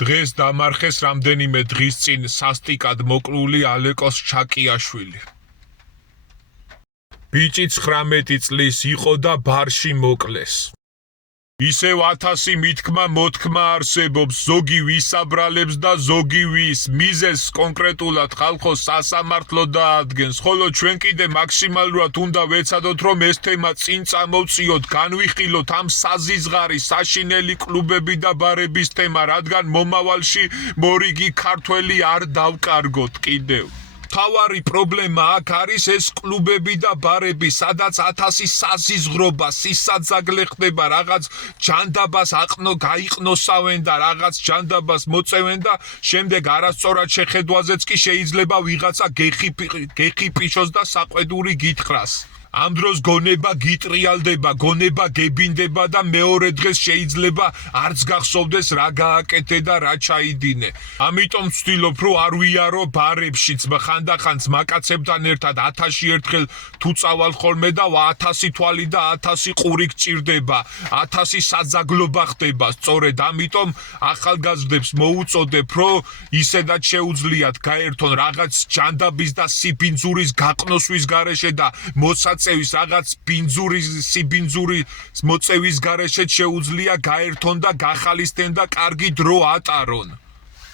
დღეს დამარხეს რამდენიმე დღის წინ სასტიკად მოკლული ალეკოს ჩაკიაშვილი. ბიჭი 19 წლის იყო და ბარში მოკლეს. ისევ 1000 მითქმა-მოთქმა არსებობს, ზოგი ვისაბრალებს და ზოგი ვის მიზეს კონკრეტულად ხალხოს სასამართლო დაადგენს, ხოლო ჩვენ კიდე მაქსიმალურად უნდა ვეცადოთ, რომ ეს თემა წინ წამოვწიოთ, განვიხილოთ ამ საზიზღარი საშინელი კლუბები და ბარების თემა, რადგან მომავალში მორიგი ქართველი არ დავკარგოთ კიდევ. თავარი პრობლემა აქ არის ეს კლუბები და ბარები, სადაც 1000 საზიზღრობა, სისაძაგლე ხდება, რაღაც ჯანდაბას გაიყნოსავენ და რაღაც ჯანდაბას მოწევენ და შემდეგ არასწორად შეხედვაზეც კი შეიძლება ვიღაცა გეხი პიშოს და საყვედური გითხრას. ამ დროს გონება გიტრიალდება, გონება გებინდება და მეორე დღეს შეიძლება არც გახსოვდეს რა გააკეთე და რა ჩაიდინე. ამიტომ ვცდილობ, რომ არ ვიარო ბარებშიც, ხანდახანს მაკაცებთან ერთად 1000-ში ერთხელ თუ წავალ ხოლმე და 1000 თვალი და 1000 ყური გჭირდება, 1000 საძაგლობა ხდება. სწორედ ამიტომ ახალგაზრდებს მოუწოდებ, რომ ისედაც შეუძლიათ გაერთონ რაღაც ჯანდაბის და სიბინძურის გაყნოსვის გარეშე და მოცაწევის რაღაც სიბინძური მოწევის გარეშე შეუძლია გაერთონ და გახალისდნენ და კარგი დრო ატარონ.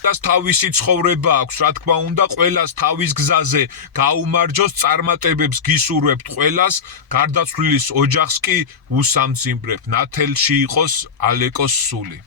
თავისი ცხოვრება აქვს, რა თქმა უნდა, ყველას თავის გზაზე გაუმარჯოს, წარმატებებს გისურვებთ ყველას, გარდაცვლილის ოჯახს კი უსამძიმბრებთ. ნათელში იყოს ალეკოს სული.